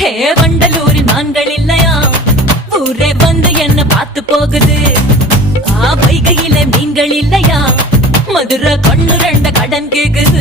ஹே வண்டலூரின் மான்கள் இல்லையா, ஊரே வந்து என்ன பார்த்து போகுது. வைகையில மீன்கள் இல்லையா, மதுரை கண்ணு ரெண்ட கடன் கேக்குது.